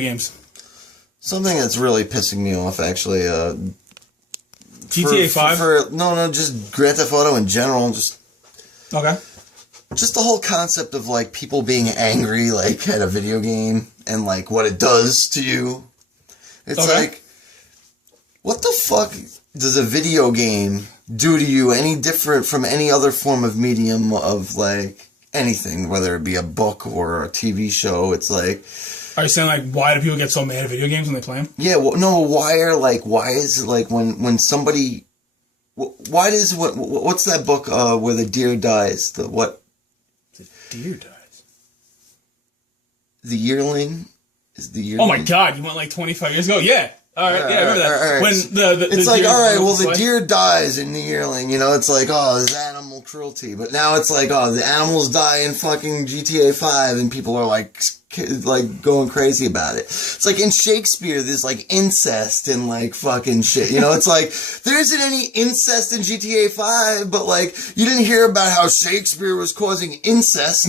games. Something that's really pissing me off, actually. GTA 5? No, just Grand Theft Auto in general. Okay. Just the whole concept of, like, people being angry, like, at a video game and, like, what it does to you. It's like, what the fuck does a video game do to you any different from any other form of medium of, like, anything, whether it be a book or a TV show? It's like... Are you saying, like, why do people get so mad at video games when they play them? Yeah, well, no, why is it, like, when somebody... What's that book where the deer dies? The what? The deer dies? The Yearling? Is the Yearling? Oh my god, you went like 25 years ago? Yeah. Alright, yeah, I remember that. All right. When it's like, alright, well, the deer dies in the Yearling, you know, it's like, oh, there's animal cruelty. But now it's like, oh, the animals die in fucking GTA 5 and people are like going crazy about it. It's like in Shakespeare, there's like incest and like fucking shit. You know, it's like there isn't any incest in GTA 5, but like you didn't hear about how Shakespeare was causing incest.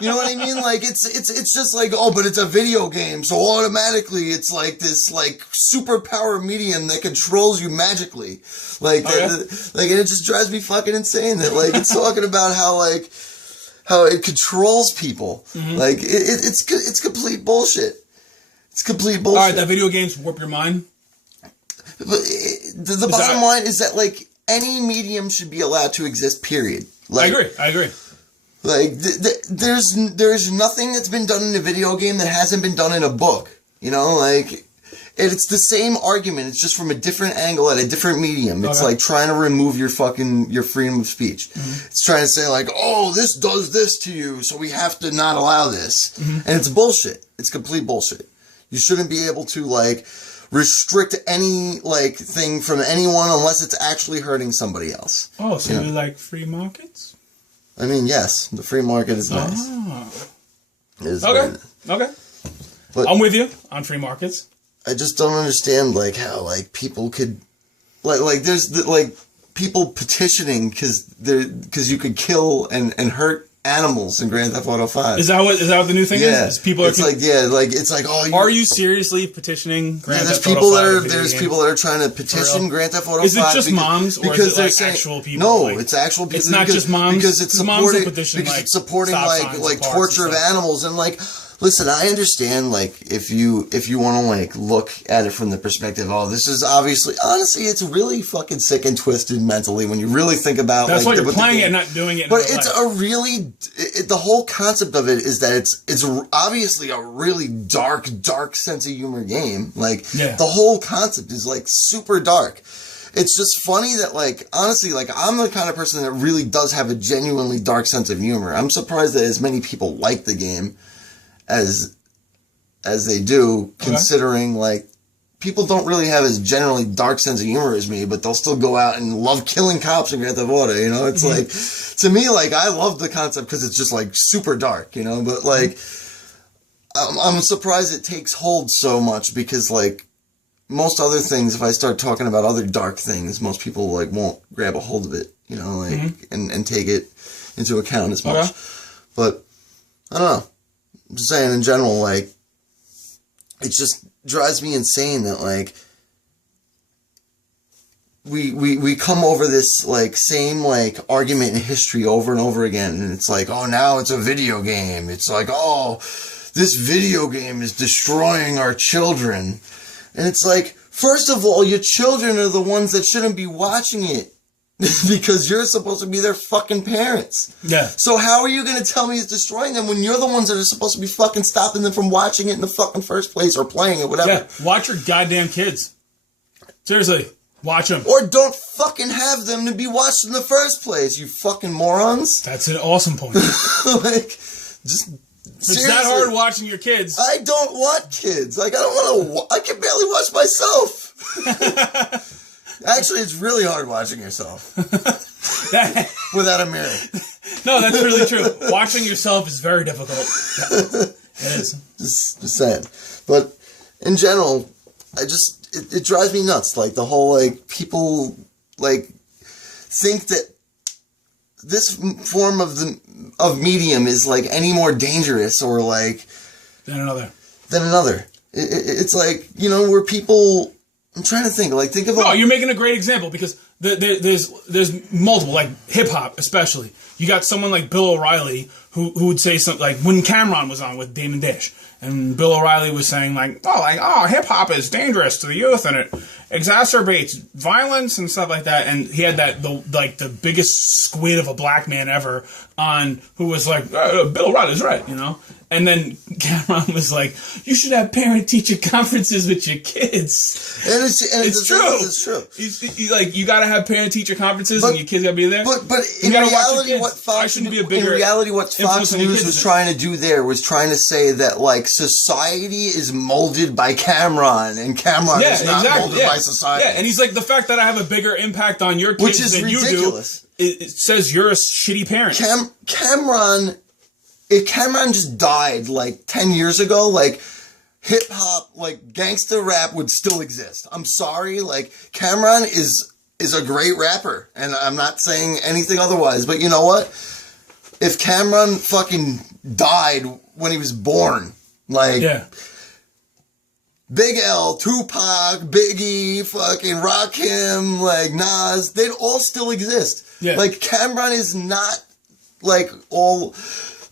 You know what I mean? Like it's just like, oh, but it's a video game, so automatically it's like this like superpower medium that controls you magically. Like and it just drives me fucking insane that like it's talking about how it controls people. Mm-hmm. Like it's complete bullshit. It's complete bullshit. All right, that video games warp your mind. But the bottom line is that like any medium should be allowed to exist. Period. Like, I agree. Like there's nothing that's been done in a video game that hasn't been done in a book. You know, like. It's the same argument. It's just from a different angle at a different medium. It's like trying to remove your freedom of speech. Mm-hmm. It's trying to say like, oh, this does this to you, so we have to not allow this. Mm-hmm. And it's bullshit. It's complete bullshit. You shouldn't be able to like restrict any like thing from anyone unless it's actually hurting somebody else. Oh, so you like free markets? I mean, yes, the free market is nice. Oh. Okay. But I'm with you on free markets. I just don't understand, like, how, like, people could, like, there's, like, people petitioning because you could kill and hurt animals in Grand Theft Auto 5. Is that what the new thing is? People are... It's like, yeah, like, it's like, oh... Are you seriously petitioning Grand Theft Auto 5? There's people that are trying to petition Grand Theft Auto 5. Is it just moms, or is it, like, actual people? No, it's actual people. It's not just moms? Because it's supporting, it's supporting like, torture of animals and, like... Listen, I understand, like, if you want to, like, look at it from the perspective, oh, this is honestly, it's really fucking sick and twisted mentally when you really think about, that's why you're playing it and not doing it in But real it's life. The whole concept of it is that it's obviously a really dark sense of humor game. Like, the whole concept is, like, super dark. It's just funny that, like, honestly, like, I'm the kind of person that really does have a genuinely dark sense of humor. I'm surprised that as many people like the game as they do, considering, like, people don't really have as generally dark sense of humor as me, but they'll still go out and love killing cops in Grand Theft Auto, you know? It's like, to me, like, I love the concept because it's just, like, super dark, you know? But, like, I'm surprised it takes hold so much because, like, most other things, if I start talking about other dark things, most people, like, won't grab a hold of it, you know, like, and take it into account as much. But, I don't know. I'm just saying, in general, like, it just drives me insane that, like, we come over this, like, same, like, argument in history over and over again, and it's like, oh, now it's a video game. It's like, oh, this video game is destroying our children. And it's like, first of all, your children are the ones that shouldn't be watching it. Because you're supposed to be their fucking parents. Yeah. So how are you going to tell me it's destroying them when you're the ones that are supposed to be fucking stopping them from watching it in the fucking first place or playing it, whatever? Yeah, watch your goddamn kids. Seriously, watch them. Or don't fucking have them to be watched in the first place, you fucking morons. That's an awesome point. Like, just... It's not hard watching your kids. I don't want kids. Like, I don't want to... I can barely watch myself. Actually, it's really hard watching yourself without a mirror. No, that's really true. Watching yourself is very difficult. It is. Just saying. But in general, it drives me nuts. Like, the whole, like, people, like, think that this form of medium is, like, any more dangerous or, like... Than another. It's like, you know, where people, I'm trying to think, like, think of No, you're making a great example because there's multiple, like hip hop especially. You got someone like Bill O'Reilly who would say something like when Cameron was on with Damon Dash, and Bill O'Reilly was saying like, hip hop is dangerous to the youth and it exacerbates violence and stuff like that. And he had the biggest squid of a black man ever on, who was like, Bill O'Reilly's right, you know. And then Cameron was like, you should have parent-teacher conferences with your kids. And it's true. It's true. He's like, you got to have parent-teacher conferences and your kids got to be there. But in reality, what Fox News was trying to do there was trying to say that, like, society is molded by Cameron, and Cameron is not molded by society. Yeah, and he's like, the fact that I have a bigger impact on your kids than ridiculous. You do, it says you're a shitty parent. If Cameron just died like 10 years ago, like hip hop, like gangsta rap would still exist. I'm sorry, like Cameron is a great rapper, and I'm not saying anything otherwise. But you know what? If Cameron fucking died when he was born, like Big L, Tupac, Biggie, fucking Rakim, like Nas, they'd all still exist. Yeah. Like Cameron is not like all.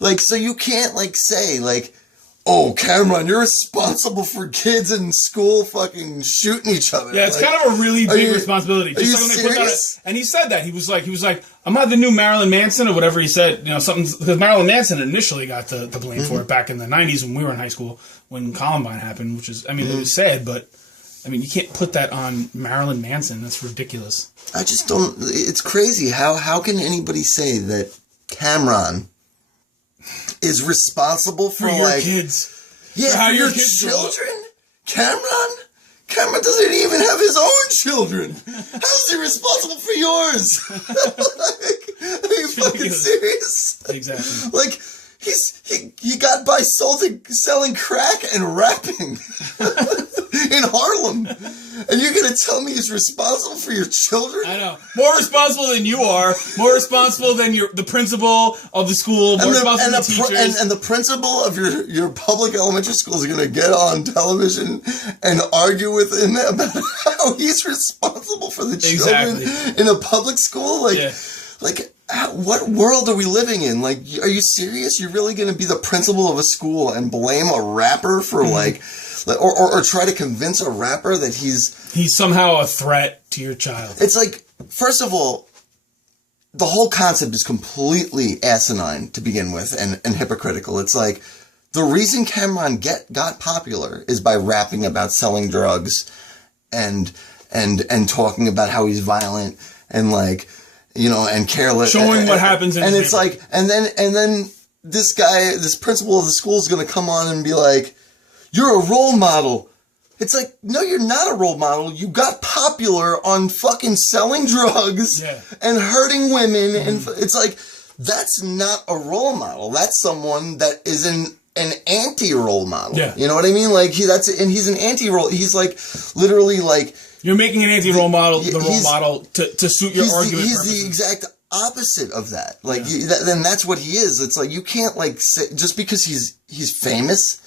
Like, so you can't, like, say, like, oh, Cameron, you're responsible for kids in school fucking shooting each other. Yeah, it's like, kind of a really big responsibility. Are you serious? And he said that. He was like, I'm not the new Marilyn Manson or whatever he said. You know, something, because Marilyn Manson initially got the blame for it back in the 90s when we were in high school, when Columbine happened, which is, I mean, it was sad, but, I mean, you can't put that on Marilyn Manson. That's ridiculous. I just don't, it's crazy. How can anybody say that Cameron is responsible for your like kids. Yeah, for your children? Cameron doesn't even have his own children. How's he responsible for yours? Like, are you fucking serious? Exactly. Like he got by selling crack and rapping in Harlem. And you're going to tell me he's responsible for your children? I know. More responsible than you are. More responsible than the principal of the school. More responsible than the teachers. And the principal of your public elementary school is going to get on television and argue with him about how he's responsible for the children in a public school? Like, what world are we living in? Like, are you serious? You're really going to be the principal of a school and blame a rapper for or try to convince a rapper that he's somehow a threat to your child? It's like, first of all, the whole concept is completely asinine to begin with and hypocritical. It's like, the reason Cameron got popular is by rapping about selling drugs and talking about how he's violent and like, you know, and careless. Showing what happens in and it's like, and then this guy, this principal of the school is going to come on and be like, you're a role model. It's like, no, you're not a role model. You got popular on fucking selling drugs and hurting women. And it's like, that's not a role model. That's someone that is an anti-role model. Yeah. You know what I mean? Like, he's an anti-role. He's like, literally like, you're making an anti-role model, role model to suit your argument. He's the exact opposite of that. Like, then that's what he is. It's like, you can't like say, just because he's famous.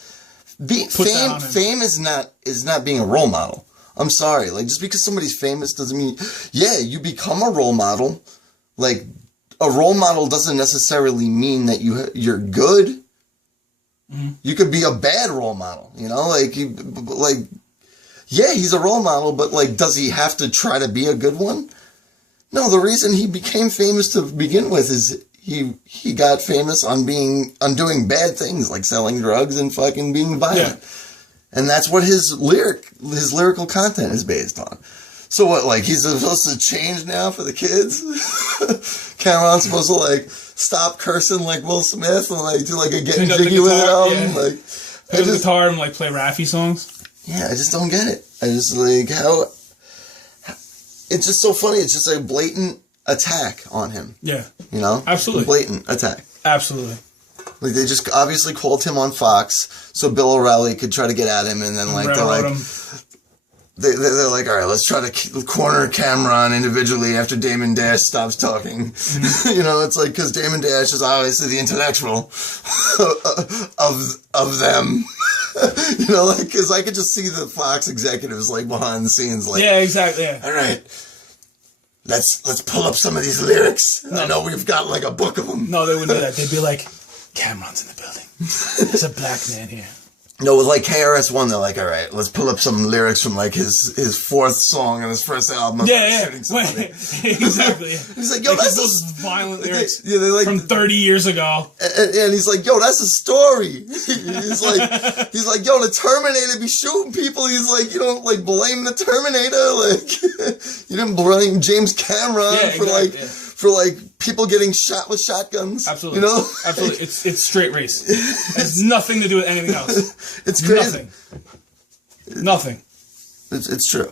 Fame is not being a role model. I'm sorry. Like, just because somebody's famous doesn't mean, you become a role model. Like, a role model doesn't necessarily mean that you're good. Mm-hmm. You could be a bad role model, you know? He's a role model, but like, does he have to try to be a good one? No, the reason he became famous to begin with is he got famous on doing bad things like selling drugs and fucking being violent. Yeah. And that's what his lyrical content is based on. So what, like, he's supposed to change now for the kids? Cameron's supposed to like stop cursing like Will Smith and like do like a getting jiggy with it album? Like, pick up the guitar and like play Raffi songs? Yeah, I just don't get it. I just like how it's just so funny. It's just a blatant attack on him. Yeah. You know? Absolutely. Blatant attack. Absolutely. Like, they just obviously called him on Fox so Bill O'Reilly could try to get at him, and then like they're like, all right, let's try to corner Cameron individually after Damon Dash stops talking. Mm-hmm. You know, it's like, because Damon Dash is obviously the intellectual of them. You know, like, because I could just see the Fox executives like behind the scenes, like, yeah, exactly. Yeah. All right, let's pull up some of these lyrics. I know we've got like a book of them. No, they wouldn't do that. They'd be like, Cameron's in the building. There's a black man here. No, with like KRS-One, they're like, all right, let's pull up some lyrics from like his fourth song on his first album. Yeah. Wait, exactly. He's like, yo, like that's those violent lyrics they're like, from 30 years ago. And he's like, yo, that's a story. he's like, yo, the Terminator be shooting people. He's like, you don't like blame the Terminator. Like, you didn't blame James Cameron for like people getting shot with shotguns. Absolutely. You know? Absolutely. It's straight race. It has nothing to do with anything else. It's crazy. Nothing. It's true.